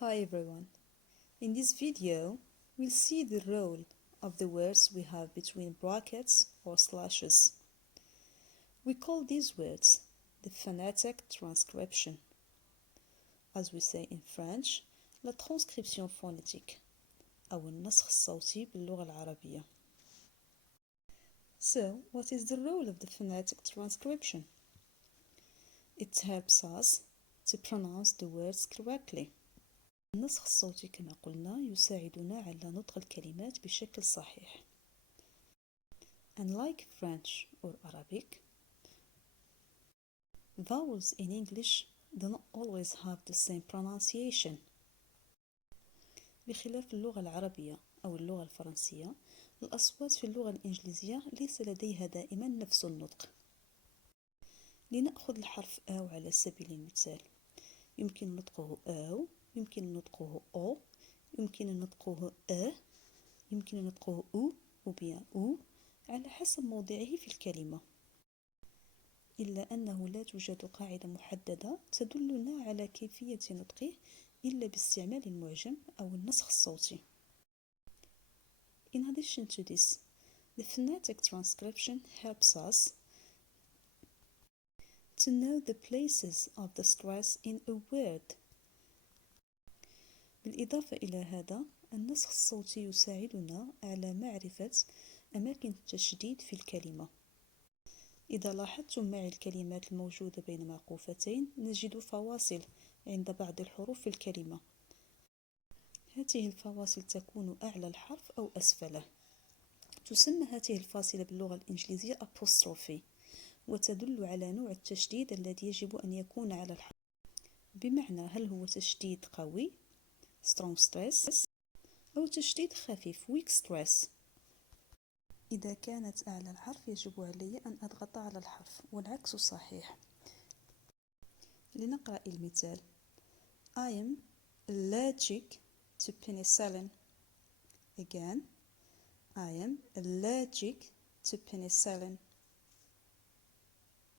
Hi everyone. In this video, we'll see the role of the words we have between brackets or slashes. We call these words the phonetic transcription. As we say in French, la transcription phonétique أو النسخ الصوتي باللغة العربية. So, what is the role of the phonetic transcription? It helps us to pronounce the words correctly. النسخ الصوتي كما قلنا يساعدنا على نطق الكلمات بشكل صحيح. Unlike French or Arabic, vowels in English do not always have the same pronunciation. بخلاف اللغة العربية أو اللغة الفرنسية، الأصوات في اللغة الإنجليزية ليس لديها دائما نفس النطق. لنأخذ الحرف أو على سبيل المثال، يمكن نطقه أو، يمكن نطقه أو، يمكن نطقه يمكن نطقه أو بيان أو على حسب موضعه في الكلمة. إلا أنه لا توجد قاعدة محددة تدلنا على كيفية نطقه إلا باستعمال المعجم أو النسخ الصوتي. In addition to this, the phonetic transcription helps us to know the places of the stress in a word. بالإضافة إلى هذا، النسخ الصوتي يساعدنا على معرفة أماكن التشديد في الكلمة. إذا لاحظتم معي الكلمات الموجودة بين معقوفتين، نجد فواصل عند بعض الحروف في الكلمة. هذه الفواصل تكون أعلى الحرف أو أسفله. تسمى هذه الفاصلة باللغة الإنجليزية apostrophe، وتدل على نوع التشديد الذي يجب أن يكون على الحرف، بمعنى هل هو تشديد قوي strong stress أو تشديد خفيف weak stress. إذا كانت أعلى الحرف يجب علي أن أضغط على الحرف، والعكس صحيح. لنقرأ المثال: I am allergic to penicillin. Again, I am allergic to penicillin.